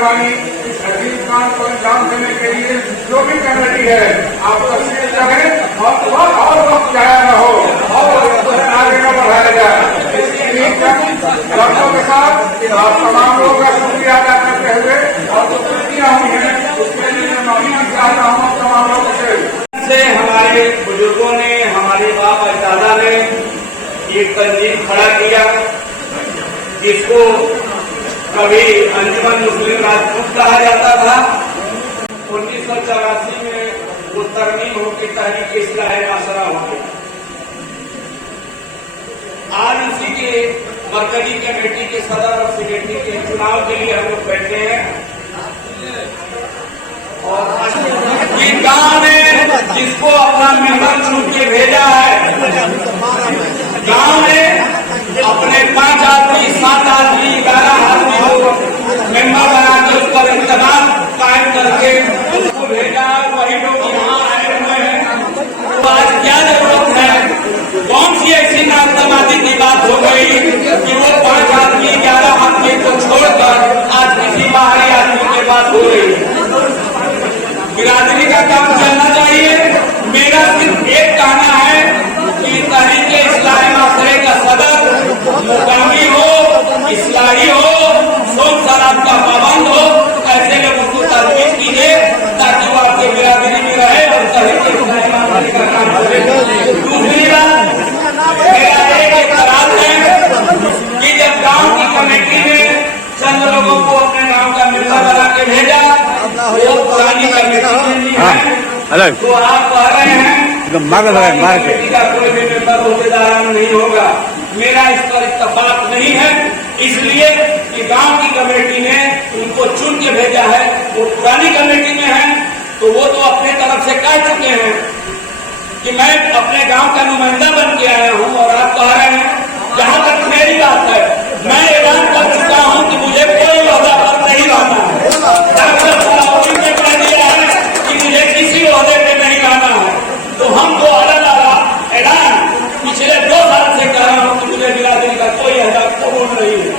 मेहरबानी अजीब खान को अंजाम देने के लिए जो भी कमेटी है आप तस्वीर करें और वक्त जाया न हो और आगे न बढ़ाया जाए। इसके लिए डॉक्टरों के साथ आप तमाम लोगों का शुक्रिया अदा करते हुए और जो त्रुटियां हुई हैं उसके लिए मैं माफी चाहता हूँ तमाम लोगों से। हमारे बुजुर्गों ने, हमारे बाप दादा ने एक तंजीम खड़ा किया जिसको कभी अंजुमन मुस्लिम राजपूत कहा जाता था। 1984 में वो तरमीम होकर तहरीक इस्लाह माशरा हो गया। आज उसी के मरकजी कमेटी के सदर और सेक्रेटरी के चुनाव के लिए हम लोग बैठे हैं और ये गांव ने जिसको अपना मेंबर चुन के भेजा है, गांव ने अपने 5 आदमी 7 आदमी 11 आदमी को मेंबर बनाकर उस पर इंतजाम कायम करके उसको भेजा। वही लोग यहाँ आए हुए हैं तो आज क्या जरूरत है? कौन सी ऐसी नास्ताबादी की बात हो गई कि वो 5 आदमी 11 आदमी को छोड़कर आज किसी बाहरी आदमी के पास हो रही है? बिरादरी का काम चलना चाहिए। मेरा सिर्फ एक कहना है कि तहरीक इस्लाह माशरे का सदर मुकामी हो, इस्लाही हो, शोर शराब का पाबंद हो, ऐसे लोगों को तरबीज कीजिए ताकि वो आपके बिरादरी में रहे और तहरीक इस्लाह माशरे का काम करे। दूसरी बात, मेरा एक एतराज है कि जब गांव की कमेटी ने चंद लोगों को अपने गांव का मेंबर बना के भेजा, वो पुरानी कमेटी है तो आप कह रहे हैं कमेटी का कोई भी मेंबर होदेदार नहीं होगा। मेरा इस पर इत्तफाक नहीं है, इसलिए कि गांव की कमेटी ने उनको चुन के भेजा है। वो पुरानी कमेटी में है तो वो तो अपने तरफ से कह चुके हैं कि मैं अपने गांव का नुमाइंदा बन के आया हूं और आप कह रहे हैं। जहां तक मेरी बात है, मैं ऐलान कर चुका हूं कि मुझे कोई ओहदा पर नहीं रहना है। डॉक्टर सलाउद्दीन ने कह दिया है कि मुझे किसी ओहदे पे नहीं रहना है। तो हम तो अलग ऐलान पिछले 2 साल से कह रहा हूं कि मुझे बिरादरी का कोई ओहदा कबूल नहीं है।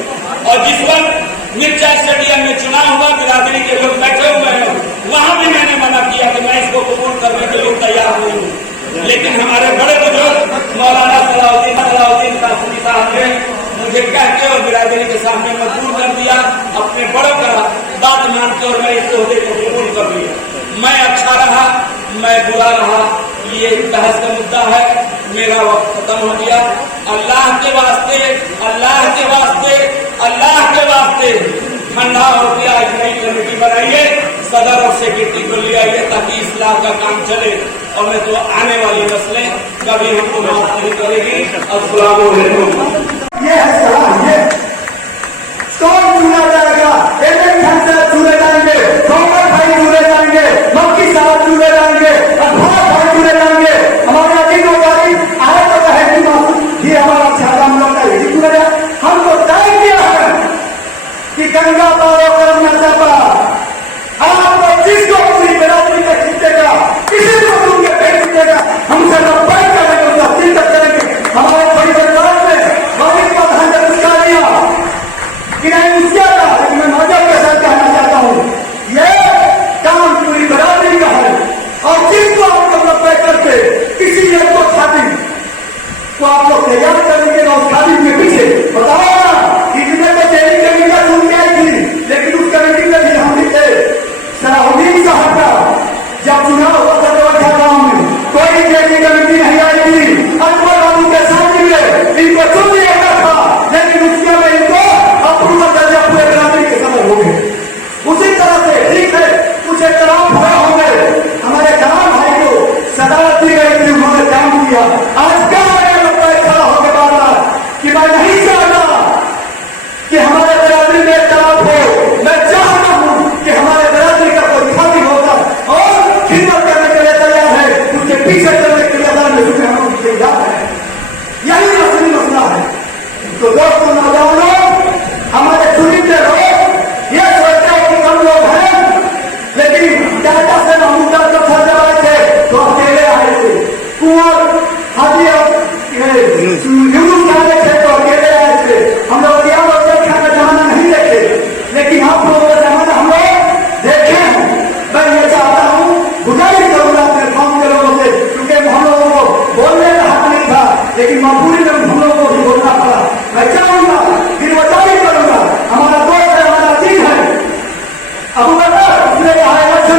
और जिस वक्त मिर्चा स्टेडियम में चुनाव हुआ, बिरादरी के लोग बैठे हुए हैं, वहां भी मैंने मना किया कि मैं इसको कबूल करने के लिए तैयार नहीं हूँ। लेकिन हमारे बड़े बुजुर्ग मौलाना सलाउद्दीन कासमी साहब ने मुझे कह के और बिरादरी के सामने मजबूर कर दिया, अपने बड़ों का बात मान के, और मैं इस ओहदे को कबूल कर लिया। मैं अच्छा रहा, मैं बुरा रहा, ये बहस का मुद्दा है। मेरा वक्त खत्म हो गया। अल्लाह के वास्ते, अल्लाह के वास्ते, अल्लाह के वास्ते ठंडा होकर आज नई कमेटी बनाइए, सदर और सेक्रेटरी को ले आइए ताकि इस्लाह का काम चले। और मैं तो आने वाली नस्लें कभी हमको माफ नहीं करेगी। अस्सलाम वालेकुम। ये है सवाल, ये कौन चुना जाएगा? एमएन खान साहब चुने जाएंगे, मोहम्मद भाई चुने जाएंगे, मक्की साहब चुने जाएंगे, अब्बास भाई चुने जाएंगे। हमारे अजीज वजीर आए तो कहे कि मासूम ये हमारा छाता हम लोग का यही चुना जाए। हमको तय किया है कि गंगा पारो करम न चापा, आपको जिसको अपनी बिरादरी में जीतेगा, किसी को तुम के पेट जीतेगा, हमसे न बैठ करेंगे, उसका चिंता करेंगे। हमारे बड़ी सरकार में वालिद प्रधान ने उसका दिया कि नहीं उसका था, लेकिन मैं मौजूद के साथ कहना चाहता हूँ ये काम पूरी बिरादरी का है। और जिसको आप लोग तय करके किसी एक को खातिर तो आप लोग तैयार करेंगे ना उस खातिर के पीछे बताओ ना। इसमें तो डेली कमेटी का चुन के आई थी, लेकिन उस कमेटी में भी हम भी थे। सलाउद्दीन साहब का जब चुनाव हुआ था तो गांव में कोई डेली कमेटी नहीं आई थी। अकबर बाबू के साथ में इनको चुन लिया था, लेकिन उसके में इनको अप्रूवल दर्जा पूरे बिरादरी के समय हो गए। उसी तरह से ठीक है कुछ एतराम हुए होंगे, हमारे जवान भाई को सदारत दी गई थी, उन्होंने काम किया। आज क्या खड़ा होकर बार बार कि मैं नहीं चाहता कि हमारे बिरादरी में एतराम हो। मैं चाहता हूं कि हमारे बिरादरी का कोई खातिर होगा और खिदमत करने के लिए तैयार है, उनके पीछे चलने के लिए हम तैयार है। यही असली मसला है। तो दोस्तों, नौजवानों, हमारे चुनिंदे लोग ये सोचते हैं कि हम लोग हैं, लेकिन डाटा से महमूदा जब सर थे तो अकेले आए थे। कुंवर हाथी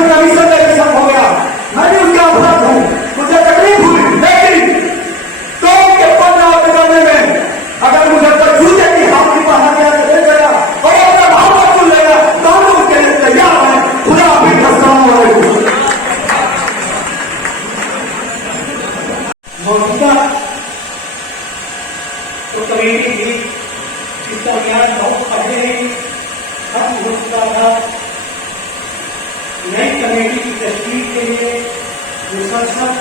इलेक्शन कमीशन में भी सब हो गया, मैं भी उसका अपराध हूँ, मुझे तकलीफ हुई, लेकिन तो के 15 करने में अगर मुझे कोई जूते की हाथी पहना के ले गया और अपना भाव वसूल लेगा तो हम लोग उसके लिए तैयार हैं। खुदा हाफिज़, अस्सलाम वालेकुम। मौजूदा तो कमेटी थी जिसका ज्ञान बहुत पहले ही खत्म हो चुका था। नई कमेटी की तशकील के लिए मुसलसल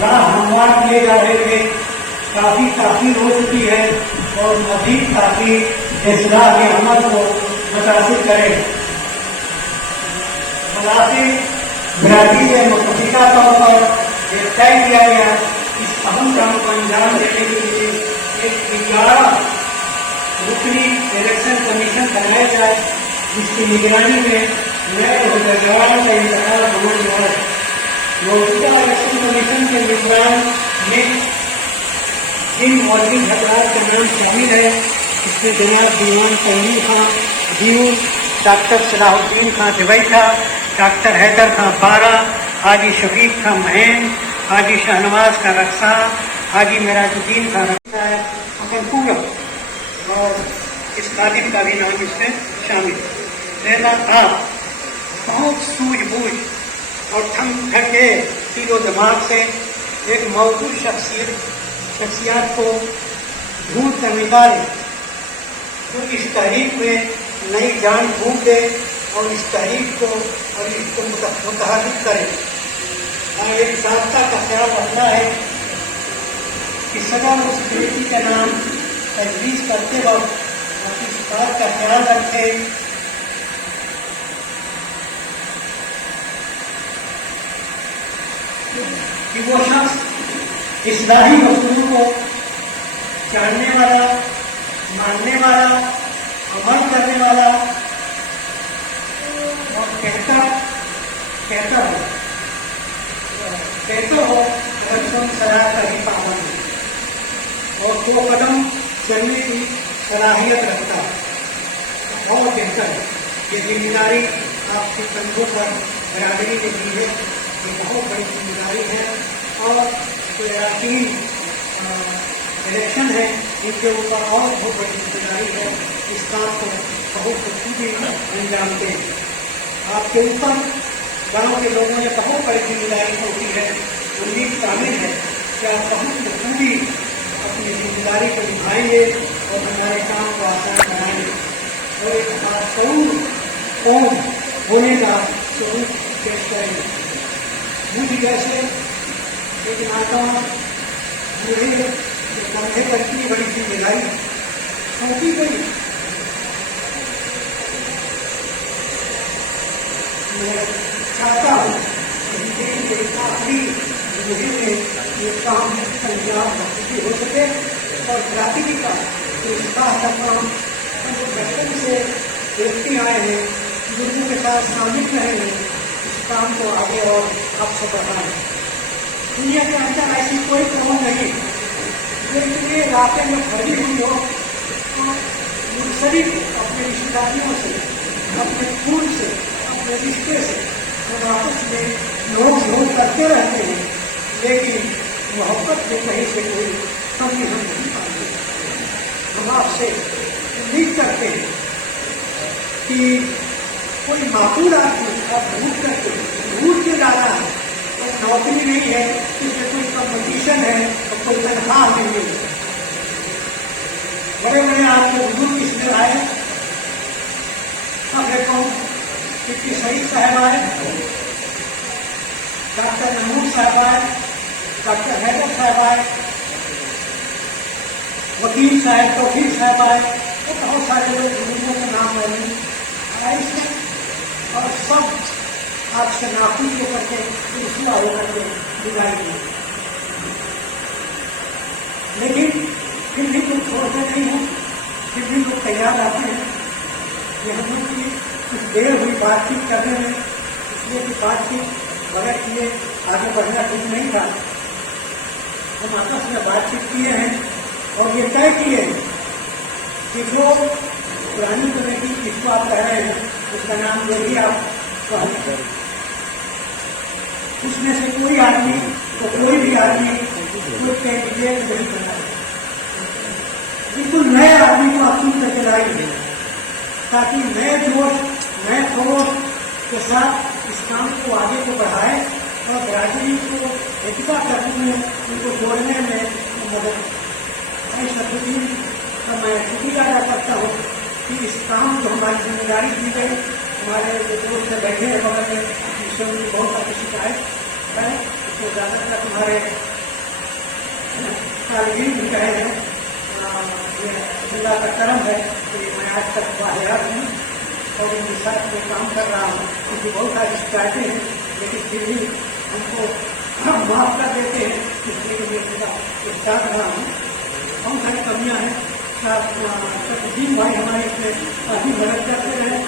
राह हमवार किए जा रहे थे, काफी ताखीर हो चुकी है और मजीद ताखीर इस्लाह के अमल को मुतासिर करे। मुनासिब बिरादरी में मुतफिका तौर पर यह तय किया गया इस अहम काम को अंजाम देने के लिए एक 11 रुकनी इलेक्शन कमीशन बनाया जाए, जिसकी निगरानी में नए उम्मीदवारों का इंतखाब होने वाला है। मौजूदा इलेक्शन कमीशन के निगरान में जिन मौजूद हजरात का नाम शामिल है इसमें जनाब दीवान तहीर खां दीव, डॉक्टर सलाहुद्दीन खां दिवैठा, डॉक्टर हैदर खां बारा, हाजी शफीक खां महन, हाजी शहनवाज खां रक्सा, हाजी मिराजुद्दीन खां रक्सा है अपन पूरा, और इस खादिम का भी नाम इसमें शामिल है। लिहाजा आप बहुत सूझबूझ और थम के दिलो दिमाग से एक मौजूद शख्सियात को ढूंढ कर निकालें तो इस तहरीक में नई जान फूंक दे और इस तहरीक को और इसको मुतहर्रिक करें। और एक ज़ाब्ता का ख्याल रखना है कि सदा उस कमेटी का नाम तजवीज़ करते वक्त इस बात का ख्याल रखें कि वो शख्स इस्लाही उसूल को जानने वाला, मानने वाला, अमल करने वाला और कहता हो रसूल सलाह का ही पाबंद हो और 2 कदम चलने की सलाहियत रखता है। बहुत बेहतर है। ये जिम्मेदारी आपके कंधों पर बरादरी ने दी है, ये बहुत बड़ी जिम्मेदारी है और जो याकीन इलेक्शन है इनके ऊपर और बहुत बड़ी जिम्मेदारी है। इस काम को बहुत बखूबी अंजाम दें। आपके ऊपर गाँव के लोगों ने बहुत बड़ी जिम्मेदारी होती है। उम्मीद शामिल है कि आप बहुत बखूबी अपनी जिम्मेदारी को निभाएंगे और हमारे काम को आसान बनाएंगे और एक बाशऊर कौम होने का सबूत पेश करेंगे। मुझे जैसे एक नाकाम बूढ़े कंधे पर इतनी बड़ी जिम्मेदारी सौंपी गई, मैं चाहता हूँ कि आखिरी बूढ़े में ये काम अंजाम बखूबी हो सके और बिरादरी का इस्लाह का काम हम बचपन से देखते आए हैं, बुजुर्गों के साथ शामिल रहे हैं, इस काम को आगे और अवसर बढ़ाएं। दुनिया के अंदर ऐसी कोई कौम नहीं जो इतने इलाके में भरी हुई हो तो मुनसलिक अपने रिश्तेदारियों से, अपने खून से, अपने रिश्ते से और आपस में लोग झोंक करते रहते हैं, लेकिन मोहब्बत के कहीं से कोई कमी हम नहीं पाते। हम आपसे उम्मीद करते हैं कि कोई माकूल आदमी आप ढूंढ के लाना है, तो नौकरी नहीं है, इसमें कोई कंपटीशन है और कोई तनख्वाह नहीं है। बड़े बड़े आपके बुजुर्ग इसमें आए, अब देखो इतनी शहीद साहब आए, डॉक्टर महमूद साहब आए, डॉक्टर हैदर साहब आए, वकील साहब, तौफीक साहब आए, तो बहुत सारे लोग बुजुर्गों का नाम मौजूद आए इसमें और सब आपसे नाखून के करके रुसवा होकर के विदाई दी। लेकिन फिर भी लोग छोड़ते नहीं हैं, फिर भी लोग तैयार आते हैं कि हम लोग की कुछ देर हुई बातचीत करने में, इसलिए कि बातचीत बगैर किए आगे बढ़ना ठीक नहीं था। हम आपस में बातचीत किए हैं और ये तय किए हैं कि जो पुरानी कमेटी जिसको आप कह रहे हैं उसका नाम जो भी आप कहें, उसमें से कोई आदमी तो कोई भी आदमी कोई कैंडिडेट नहीं बना, बिल्कुल नए आदमी को आप चुन करके लाइए ताकि नए जोश नए सोच के साथ इस काम को आगे को बढ़ाएं और बिरादरी को एकता करने में उनको जोड़ने में मदद। मैं सदुद्दीन का मैं शुक्रिया अदा करता हूँ कि इस काम जो हमारी जिम्मेदारी दी गई, हमारे जो दोस्त से बैठे हैं बगल में, इससे उनकी बहुत सारी शिकायत है, इसको ज़्यादा तक तुम्हारे कारीगर भी कहे हैं, ये अल्लाह का करम है कि मैं आज तक बाहयात हूँ और इनके साथ में काम कर रहा हूँ। उनकी बहुत सारी शिकायतें हैं लेकिन फिर भी हमको माफ कर देते हैं, इसलिए मैं पूरा साथ रहा हूँ। बहुत सारी कमियाँ हैं, सदुद्दीन भाई हमारे इसमें काफ़ी मदद करते रहे,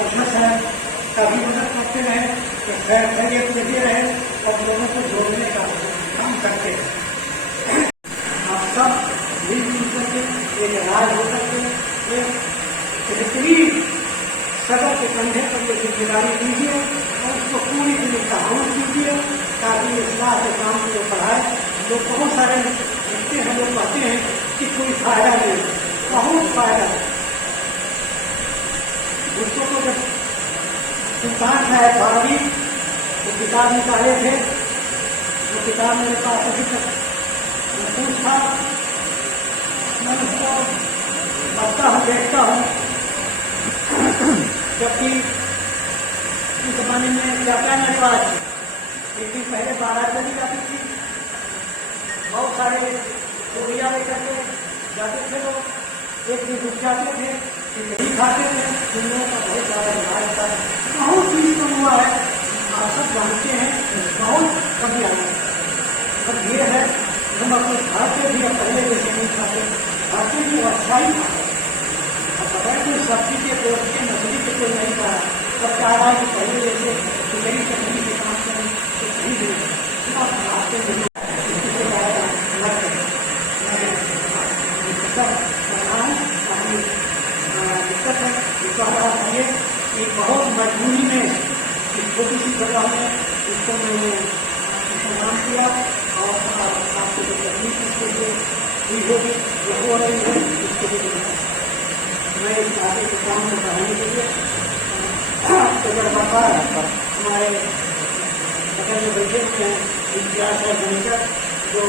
अर्षद साहब काफ़ी मदद करते रहे, खैरियत देते रहे और लोगों को जोड़ने का काम करते हैं। आप सब मिलजुल करके एक राज हो करके एक बेहतरीन सदर के कंधे पर ये जिम्मेदारी दीजिए और उसको पूरी तरह तहाउस कीजिए ताकि इस्लाह के काम को बढ़ाए। लोग बहुत सारे लिखते हैं, लोग कहते हैं कि कोई फायदा नहीं, बहुत फायदा है। उसको तो जब सुल्तान साहब बारहवीं वो किताब निकाले थे, वो किताब मेरे पास अभी तक महफूज था, मैं उसको पढ़ता हूँ, देखता हूँ। जबकि इस जमाने में क्या क्या रिवाज है, एक दिन पहले 12 बजे जाती थी, बहुत सारे गोलियाँ लेकर के जाते थे लोग, एक दिन रुक जाते थे, फिर नहीं खाते थे, दुनिया का बहुत ज़्यादा रिवाज होता है। बहुत चीज तो हुआ है, आप सब जानते हैं, बहुत कभी आया है। अब ये है हम अपने घर से भी पहले जैसे नहीं खाते, घर से भी अच्छा ही खाते। अगर कोई सब्जी के पेड़ के मछली के कोई नहीं खाया, तब चाह रहा है कि पहले जैसे खिचड़ी चटनी के काम करें तो सही नहीं है। दिक्कत है कि बहुत मजबूरी में एक छोटी सी जगह में इसको मैंने इंतजाम किया और आपको जो तकलीफ इसके लिए हुई होगी जो हो रही है उसके लिए मैं इस आगे के काम में बढ़ाने के लिए तजर्बाकार हमारे बगल में बैठे हुए हैं इम्तियाज है मैनेजर जो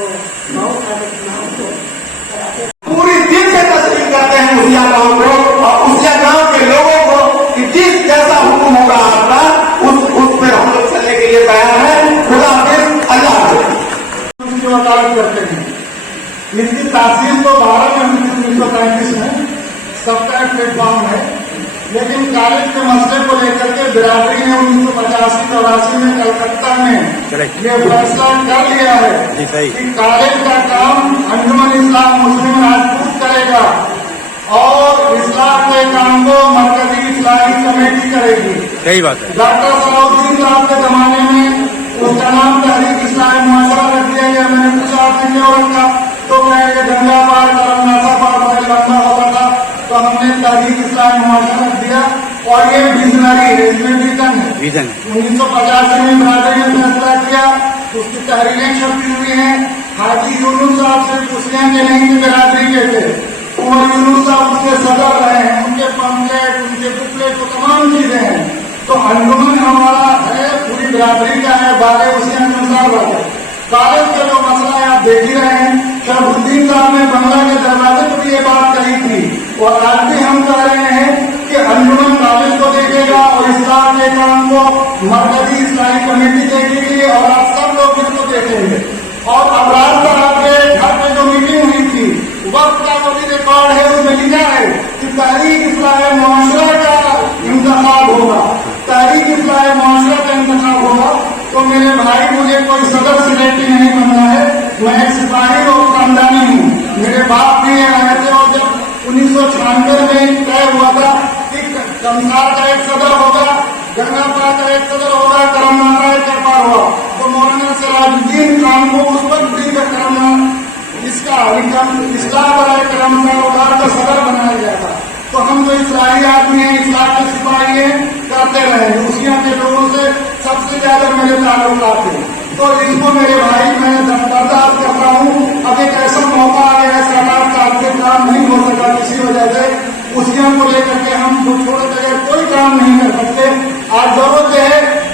बहुत सारे चुनाव को कराते पूरी दिल से तस्लीम करते हैं उसिया गांव को और उसिया गांव के लोगों को कि जिस जैसा हुक्म होगा आपका उस पर हम लोग चलने के लिए तैयार है। खुदा हाफिज, अल्लाह हाफिज। जो वकालत करते हैं इसकी तासीस तो 12 में हुई थी 1935 में, सबका एक प्लेटफॉर्म है, लेकिन कॉलेज के मसले को लेकर के बिरादरी ने 1985-84 में कलकत्ता में ये फैसला कर लिया है कि कॉलेज का काम अंजुमन इस्लाम मुस्लिम राजपूत करेगा और इस्लाम के काम को मरकजी इस्लामी कमेटी करेगी। सही बात है। डॉक्टर सलाउद्दीन साहब के जमाने में उसका नाम तहरीक इस्लाम मुआशरा रख दिया गया। मैंने पूछा आपने क्यों रखा, तो मैं ये गंगा पार करम नासा पार बड़े लंबा होता था तो हमने तहरीक इस्लाम मुआशरा रख दिया और ये विजनरी है, इसमें विजन है। 1985 में बिरादरी ने फैसला किया, उसकी तहरीरें छपी हुई हैं। हाजी यूनुस साहब से पूछने के नहीं कि बिरादरी के थे, उमर यूनुस साहब उसके सदर रहे हैं, उनके पंपलेट उनके बुकलेट तो तमाम चीजें हैं। तो अंजुमन हमारा है, पूरी बिरादरी का है, बारे उसी अनुसार बात है। कॉलेज का जो मसला है आप देख ही रहे हैं, शरफुद्दीन साहब ने बंगला के दरवाजे पर ये बात कही थी और आज भी हम कह रहे हैं कि अंजुमन कॉलेज को देखेगा और इस्लाम के काम को मरकजी इस्लामी कमेटी देखेगी और आप सब लोग इसको देखेंगे। और अबरार साहब के घर में जो मीटिंग हुई थी, वक्त का जो भी रिकॉर्ड है उसमें लिखा है कि तहरीक इस्लाम मुआशरा का इंतखाब होगा, तहरीक इस्लाम मुआशरा का इंतखाब होगा। तो मेरे भाई मुझे कोई सदर सेक्रेटरी नहीं बनना है, मैं एक सिपाही और खानदानी हूँ, मेरे बाप भी आए थे और जब 1996 में तय हुआ था कि कमसार का एक सदर होगा, गंगापार का एक सदर होगा, करमनाथा एक पार हुआ, तो मौलाना सिराजुद्दीन खान को उस वक्त भी करना इसका इस्लाम वाला करमनाथा का सदर बनाया गया था। तो हम तो इस्लाही आदमी हैं, इस्लाम के सिपाही हैं, करते रहे। उसिया के लोगों से सबसे ज्यादा मेरे ताल्लुकात हैं। तो इसको मेरे भाई मैं बर्दाश्त करता हूँ। अब एक ऐसा मौका आ गया है, सरकार का आपसे काम नहीं हो सका किसी वजह से, उसके को लेकर के हम थोड़े बगैर कोई काम नहीं कर सकते। आज जरूरत है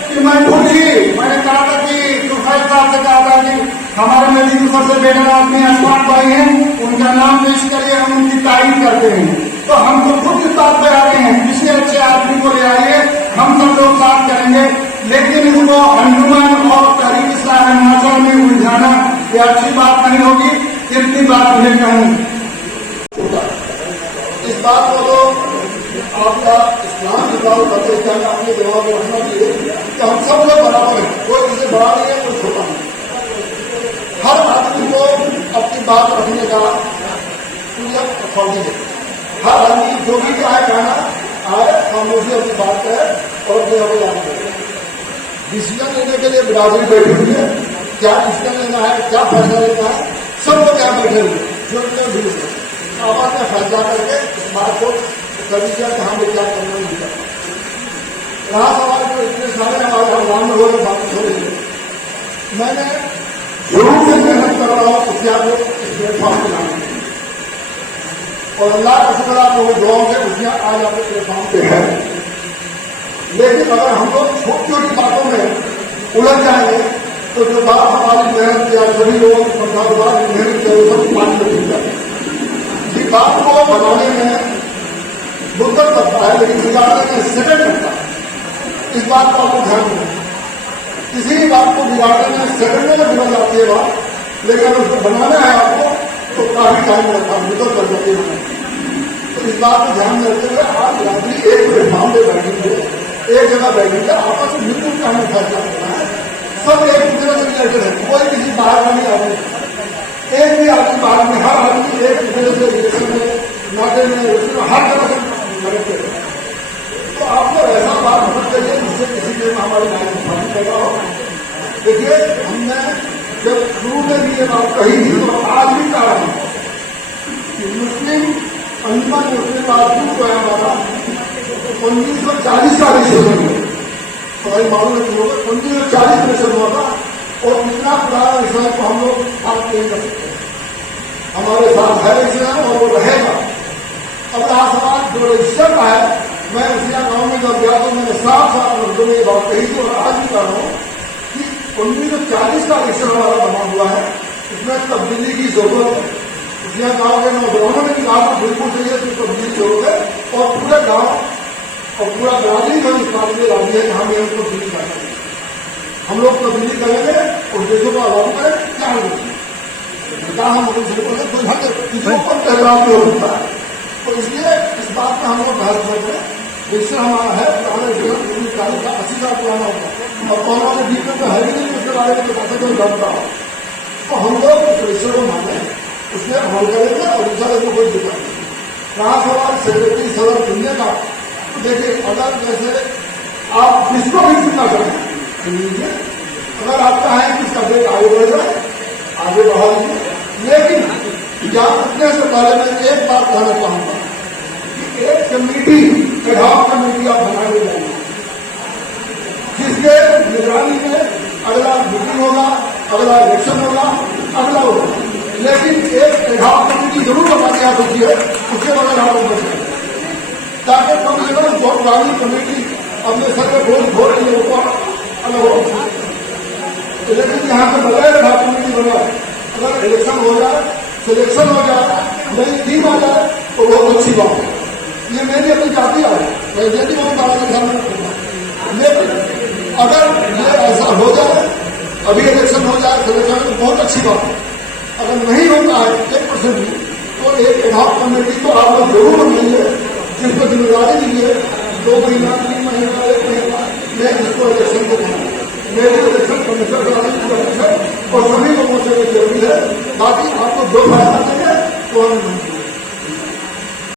कि मैं खुद ही, मैंने कहा था कि तुफैल साहब से कहा था कि हमारे नजदीक सबसे बेहतर आदमी अशफाक भाई हैं, उनका नाम पेश करिए, हम उनकी तारीफ करते हैं। तो हम तो खुद इस बात पे आते हैं, किसी अच्छे आदमी को ले आइए, हम सब लोग साथ करेंगे। लेकिन इसको अंजुमन और तहरीक इस्लाह हिमाचल में उलझाना ये अच्छी बात नहीं होगी। इतनी बात मुझे कहूँ, इस बात को तो आपका इस्लाम निकाल करते जाना अपने दिमाग में रखना चाहिए कि हम सब लोग बराबर हैं, कोई किसी बड़ा नहीं है, कोई छोटा नहीं। हर आदमी को अपनी बात रखने का पूरा अथॉरिटी है। हर आदमी जो भी चाहे कहना आए, खामोशी अपनी बात कहे और अपने आप याद करे। डिसीजन लेने के लिए बिरादरी बैठी हुई है, क्या डिसीजन लेना है, क्या फैसला लेना है, सब लोग यहाँ बैठे हुए जो आपस में फैसला करके इस बात को कभी किया कि हमें क्या करना नहीं करना। रहा सवाल जो इतने सारे हमारे हंगाम में हो रहे बात हो रही है, मैंने शुरू से मेहनत कर रहा हूँ खुफिया को इस प्लेटफॉर्म पे लाने के लिए, और अल्लाह का शुक्र आप लोगों दुआओं से खुफिया आज आपके प्लेटफॉर्म पे है। लेकिन अगर हम लोग छोटी छोटी बातों में उलझ जाएंगे तो जो बात हमारी मेहनत या सभी लोगों की मेहनत की सब पानी में गिर जाएगी। इस बात को बनाने में मुद्दत लगता है, लेकिन बिगाड़ने में सेकंड लगता है। इस बात को आपको ध्यान देना, किसी भी बात को बिगाड़ने में सेकंडों में बिगड़ जाती है बात, लेकिन अगर उसको बनाना है आपको तो काफी टाइम लगता है, मुद्दत लग जाती है। तो इस बात को ध्यान में रखते हुए आज रात्रि एक प्लेटफॉर्म पे बैठेंगे, एक जगह बैठेंगे, आपस में मिलकर का हमें फैसला करना है। सब एक दूसरे से रिलेटेड है, कोई किसी बाहर का नहीं आदमी, एक भी आदमी बाहर में, हर आदमी एक दूसरे से रिलेशन में, नाते में, हर तरह से कनेक्टेड है। तो आपको ऐसा बात होना चाहिए जिससे किसी के हमारी लाइफ में पैदा हो। देखिए, हमने जब शुरू में भी ये बात कही थी तो आज भी कहा है कि मुस्लिम अंजुमन मुस्लिम आदमी जो है हमारा 1940 का रजिस्ट्रेशन हुआ, तो भाई मालूम है 1940 रजिस्ट्रेशन हुआ था, और इतना पुराना विषय को हम लोग बात नहीं कर सकते। हमारे साथ है रजिस्ट्रेशन और वो रहेगा। अब रहा सवाल जो रजिस्टर का है, मैं उसिया गांव में जब गया तो मैंने साफ लफ्जों में ये बात कही थी और आज भी कह रहा हूँ कि 1940 का रजिस्टर हमारा बना हुआ है, इसमें तब्दीली की जरूरत है। उसिया गांव के नौजवानों ने भी कहा था बिल्कुल सही है, तो तब्दीली की जरूरत है, और पूरे गांव और पूरा बरादरी को इस बात में राजी है कि हम ये उसको तब्दीली कर सकते हैं। हम लोग तब्दीली करेंगे और देशों को लागू करें, क्या हम टहराव भी हो सकता है। तो इसलिए इस बात में हम लोग बहस करते हैं। रजिस्टर हमारा है पुराना, 1940 का 80 साल पुराना होगा, और कौन से बीच में तो है भी नहीं, उसके बारे में तो कैसे कोई जानता हो। तो हम लोग उस रजिस्टर को माने, उसमें अमल करेंगे और इंशाल्लाह को कोई दिक्कत नहीं। रहा सवाल सेक्रेटरी सदर चुनने का, देखिए अगर जैसे आप जिसको भी चुनना चाहें लीजिए, अगर आप चाहें कि इसका डेट आगे बढ़ जाए आगे बढ़ा लीजिए। लेकिन यहाँ उठने से पहले मैं एक बात कहना चाहूंगा कि एक कमेटी एडहॉक कमेटी आप बनाने जाएंगे, जिसके निगरानी में अगला मीटिंग होगा, अगला इलेक्शन होगा, अगला होगा, लेकिन एक एडहॉक कमेटी जरूर बनाने आ सकती है, उसके बगैर आप बच सकते, ताकि कम से कम जो पुरानी कमेटी अपने सर में बोझ हो रही है वो अलग हो। लेकिन यहाँ पे बगैर एडहॉक कमेटी बना, अगर इलेक्शन हो जाए, सिलेक्शन हो जाए, नई टीम आ जाए तो बहुत अच्छी बात है। ये मेरी अपनी जाती है, मैं ये नहीं मानता के ध्यान में रखूंगा। लेकिन अगर ये ऐसा हो जाए, अभी इलेक्शन हो जाए, सिलेक्शन तो बहुत अच्छी बात है। अगर नहीं होता है 1% भी, तो एक एडहॉक कमेटी तो आप लोग जरूर बनाइए, जिसको जिम्मेदारी दीजिए 2 महीना 3 महीना 1 महीना मैं जिसको इलेक्शन को बनाऊँ। मेरे इलेक्शन कमीशन और सभी लोगों से जरूरी है। बाकी आपको जो फैसला देंगे तो हमें